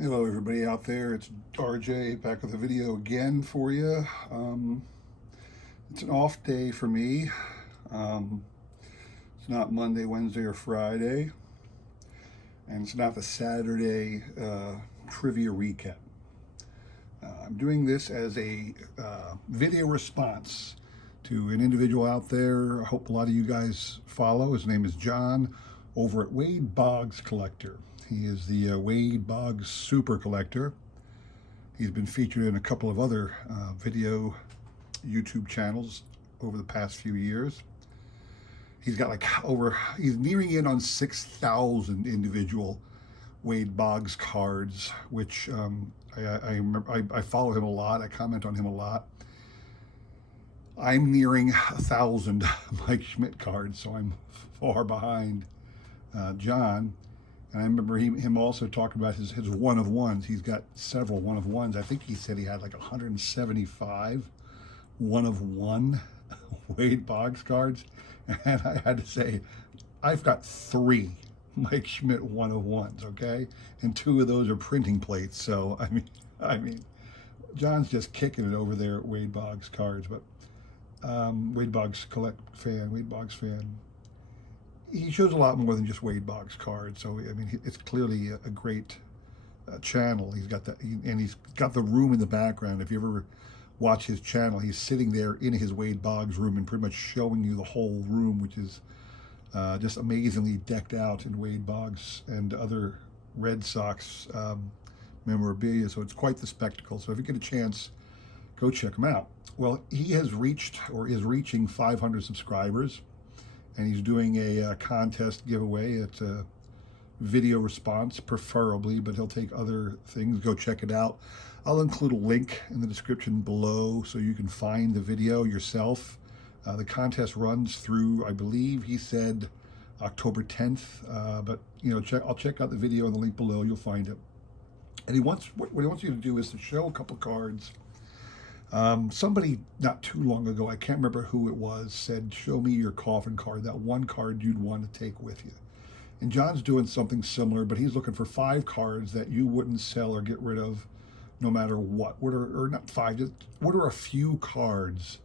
Hello everybody out there, it's RJ back with a video again for you. It's an off day for me. Um, it's not Monday, Wednesday, or Friday, and it's not the Saturday trivia recap. I'm doing this as a video response to an individual out there. I hope a lot of you guys follow. His name is John over at Wade Boggs Collector. He is the Wade Boggs Super Collector. He's been featured in a couple of other video YouTube channels over the past few years. He's got he's nearing in on 6,000 individual Wade Boggs cards, which I follow him a lot. I comment on him a lot. I'm nearing 1,000 Mike Schmidt cards, so I'm far behind John. And I remember him also talking about his one of ones. He's got several one of ones. I think he said he had like 175 one of one Wade Boggs cards. And I had to say, I've got 3 Mike Schmidt one of ones, okay? And 2 of those are printing plates. So I mean, John's just kicking it over there at Wade Boggs cards. But Wade Boggs Wade Boggs fan. He shows a lot more than just Wade Boggs cards. So I mean, it's clearly a great channel. He's got that, and he's got the room in the background. If you ever watch his channel, he's sitting there in his Wade Boggs room and pretty much showing you the whole room, which is just amazingly decked out in Wade Boggs and other Red Sox memorabilia. So it's quite the spectacle. So if you get a chance, go check him out. Well, he has reached or is reaching 500 subscribers. And he's doing a contest giveaway. It's a video response, preferably, but he'll take other things. Go check it out. I'll include a link in the description below so you can find the video yourself. The contest runs through, I believe he said, October 10th. But you know, I'll check out the video in the link below. You'll find it. And what he wants you to do is to show a couple cards. Somebody not too long ago, I can't remember who it was, said, show me your coffin card, that one card you'd want to take with you. And John's doing something similar, but he's looking for 5 cards that you wouldn't sell or get rid of no matter what. Or not 5, just what are a few cards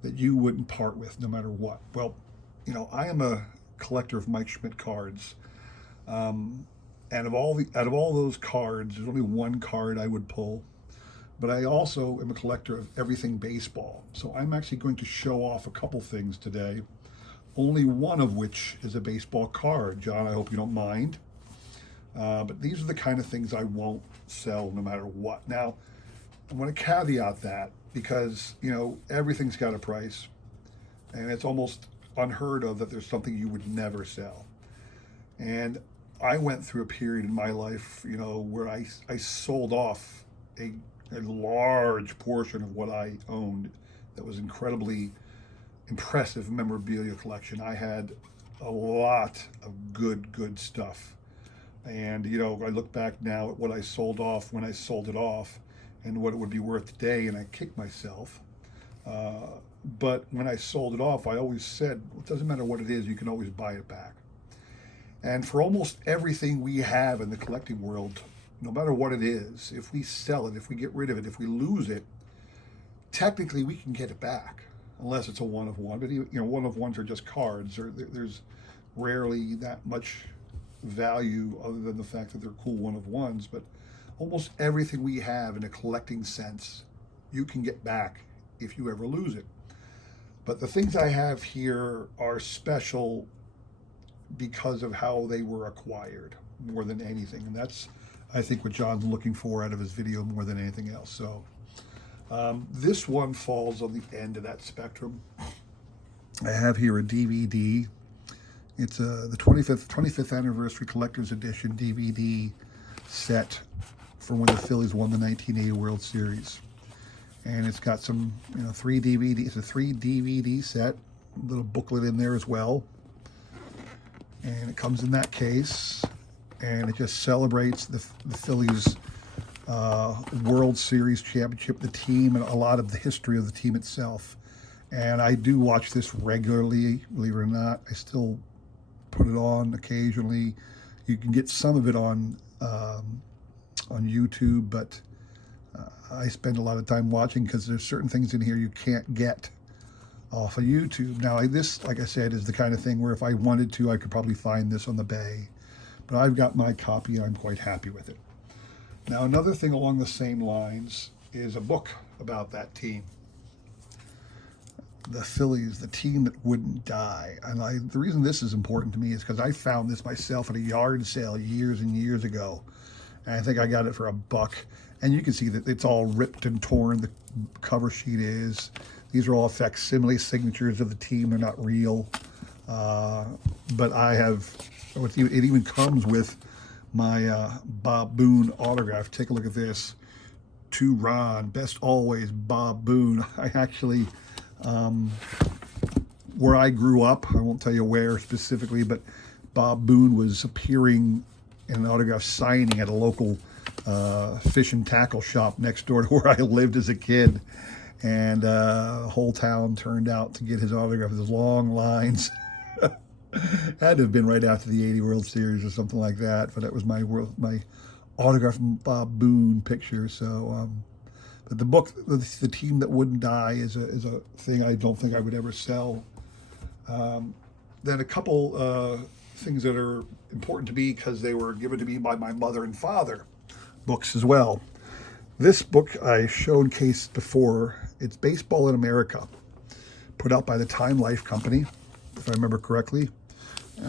that you wouldn't part with no matter what? Well, you know, I am a collector of Mike Schmidt cards. And out of all those cards, there's only one card I would pull. But I also am a collector of everything baseball. So I'm actually going to show off a couple things today, only one of which is a baseball card. John, I hope you don't mind. But these are the kind of things I won't sell no matter what. Now, I want to caveat that because, you know, everything's got a price. And it's almost unheard of that there's something you would never sell. And I went through a period in my life, you know, where I sold off a large portion of what I owned that was incredibly impressive memorabilia collection. I had a lot of good stuff. And, you know, I look back now at what I sold off when I sold it off and what it would be worth today, and I kick myself. But when I sold it off, I always said, it doesn't matter what it is, you can always buy it back. And for almost everything we have in the collecting world, no matter what it is, if we sell it, if we get rid of it, if we lose it, technically we can get it back, unless it's a one of one. But you know, one of ones are just cards, or there's rarely that much value other than the fact that they're cool one of ones. But almost everything we have in a collecting sense, you can get back if you ever lose it. But the things I have here are special because of how they were acquired more than anything, and that's, I think, what John's looking for out of his video more than anything else. So this one falls on the end of that spectrum. I have here a DVD. It's the 25th anniversary collector's edition DVD set for when the Phillies won the 1980 World Series. And it's got some, you know, 3 DVD. It's a 3 DVD set. A little booklet in there as well. And it comes in that case. And it just celebrates the Phillies World Series championship, the team, and a lot of the history of the team itself. And I do watch this regularly, believe it or not. I still put it on occasionally. You can get some of it on on YouTube, but I spend a lot of time watching because there's certain things in here you can't get off of YouTube. Now, this, like I said, is the kind of thing where if I wanted to, I could probably find this on the bay. But I've got my copy and I'm quite happy with it. Now, another thing along the same lines is a book about that team. The Phillies, the team that wouldn't die. And the reason this is important to me is because I found this myself at a yard sale years and years ago. And I think I got it for $1. And you can see that it's all ripped and torn. The cover sheet is. These are all facsimile signatures of the team. They're not real. But I have, it even comes with my Bob Boone autograph. Take a look at this. To Ron, best always, Bob Boone. I actually, where I grew up, I won't tell you where specifically, but Bob Boone was appearing in an autograph signing at a local fish and tackle shop next door to where I lived as a kid. And the whole town turned out to get his autograph. There's long lines. Had to have been right after the '80 World Series or something like that. But that was my autograph Bob Boone picture. So, but the book, the team that wouldn't die, is a thing I don't think I would ever sell. Then a couple things that are important to me because they were given to me by my mother and father. Books as well. This book I showcased before. It's Baseball in America, put out by the Time Life Company, if I remember correctly.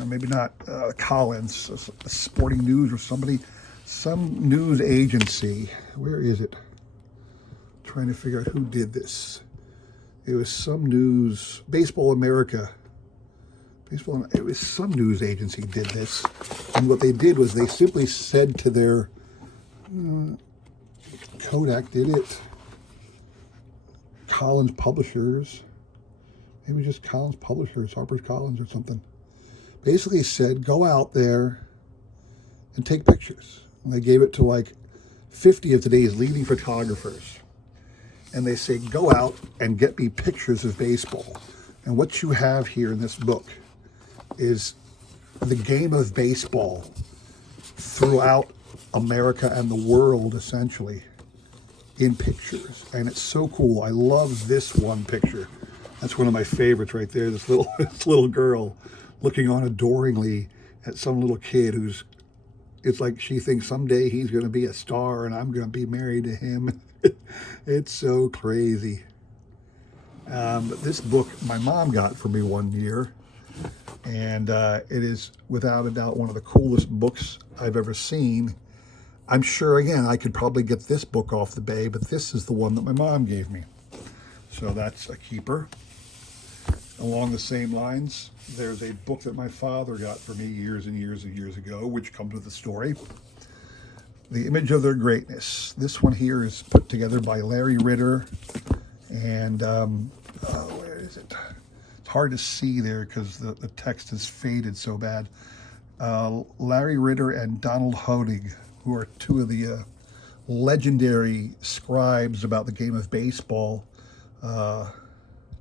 Maybe not Collins, Sporting News or somebody, some news agency. Where is it? Trying to figure out who did this. It was some news, Baseball America. It was some news agency did this. And what they did was they simply said to their, Kodak did it, Collins Publishers, maybe just Collins Publishers, Harper's Collins or something, basically said, go out there and take pictures. And they gave it to like 50 of today's leading photographers. And they say, go out and get me pictures of baseball. And what you have here in this book is the game of baseball throughout America and the world, essentially, in pictures. And it's so cool. I love this one picture. That's one of my favorites right there. This little girl looking on adoringly at some little kid who's, it's like she thinks someday he's going to be a star and I'm going to be married to him. It's so crazy. But this book my mom got for me one year, and it is without a doubt one of the coolest books I've ever seen. I'm sure, again, I could probably get this book off the bay, but this is the one that my mom gave me. So that's a keeper. Along the same lines, there's a book that my father got for me years and years and years ago, which comes with a story. The Image of Their Greatness. This one here is put together by Larry Ritter. And, where is it? It's hard to see there because the text is faded so bad. Larry Ritter and Donald Honig, who are two of the legendary scribes about the game of baseball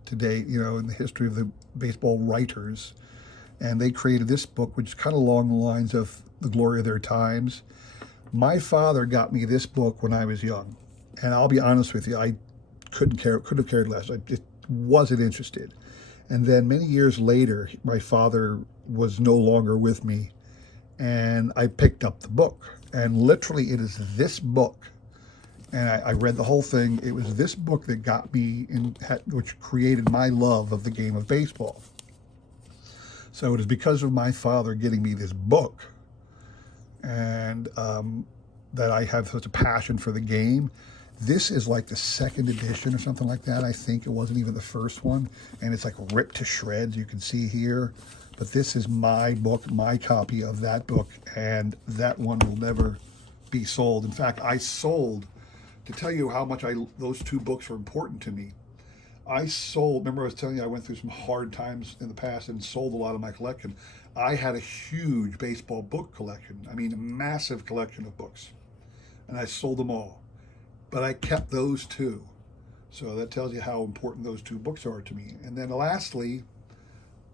today, in the history of the baseball writers. And they created this book, which is kind of along the lines of The Glory of Their Times. My father got me this book when I was young. And I'll be honest with you, I couldn't have cared less. I just wasn't interested. And then many years later, my father was no longer with me, and I picked up the book. And literally, it is this book, and I read the whole thing. It was this book that got me which created my love of the game of baseball. So it is because of my father getting me this book, and that I have such a passion for the game. This is like the second edition or something like that. I think it wasn't even the first one, and it's like ripped to shreds. You can see here. But this is my book, my copy of that book, and that one will never be sold. In fact, I sold, to tell you how much those two books were important to me, I sold, remember I was telling you I went through some hard times in the past and sold a lot of my collection. I had a huge baseball book collection. I mean, a massive collection of books. And I sold them all. But I kept those two. So that tells you how important those two books are to me. And then lastly,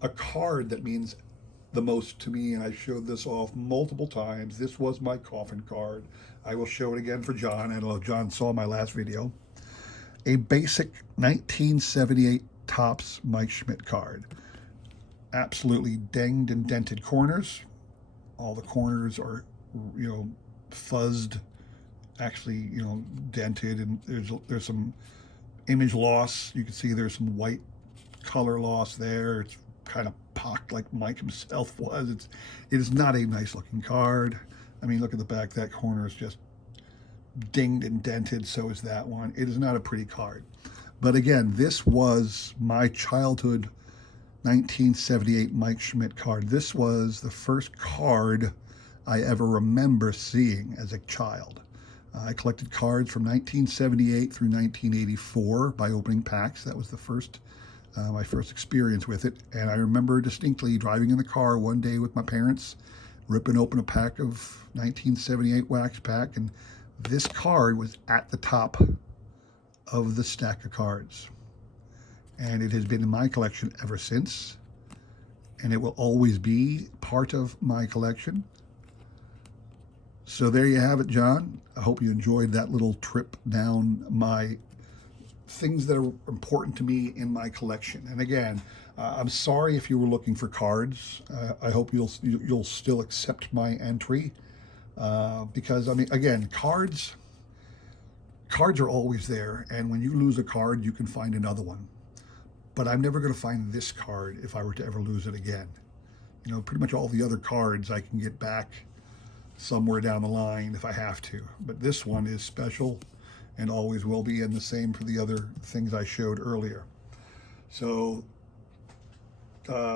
a card that means the most to me, and I showed this off multiple times. This was my coffin card. I will show it again for John. I don't know if John saw my last video. A basic 1978 Topps Mike Schmidt card. Absolutely dinged and dented corners. All the corners are, fuzzed, actually, dented, and there's some image loss. You can see there's some white color loss there. It's kind of pocked like Mike himself was. It is not a nice looking card. I mean, look at the back. That corner is just dinged and dented. So is that one. It is not a pretty card. But again, this was my childhood 1978 Mike Schmidt card. This was the first card I ever remember seeing as a child. I collected cards from 1978 through 1984 by opening packs. That was the first, my first experience with it. And I remember distinctly driving in the car one day with my parents, ripping open a pack of 1978 wax pack, and this card was at the top of the stack of cards. And it has been in my collection ever since. And it will always be part of my collection. So there you have it, John. I hope you enjoyed that little trip down my things that are important to me in my collection. And again, I'm sorry if you were looking for cards. I hope you'll still accept my entry, because I mean, again, cards are always there, and when you lose a card, you can find another one. But I'm never going to find this card if I were to ever lose it again. Pretty much all the other cards I can get back somewhere down the line if I have to. But this one is special and always will be, and the same for the other things I showed earlier. So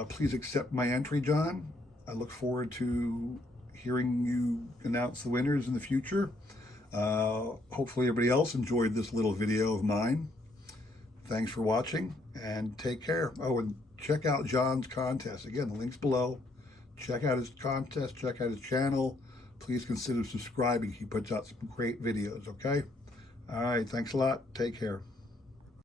please accept my entry, John. I look forward to hearing you announce the winners in the future. Hopefully everybody else enjoyed this little video of mine. Thanks for watching, and take care. Oh, and check out John's contest. Again, the link's below. Check out his contest, check out his channel. Please consider subscribing. He puts out some great videos, okay? All right, thanks a lot. Take care.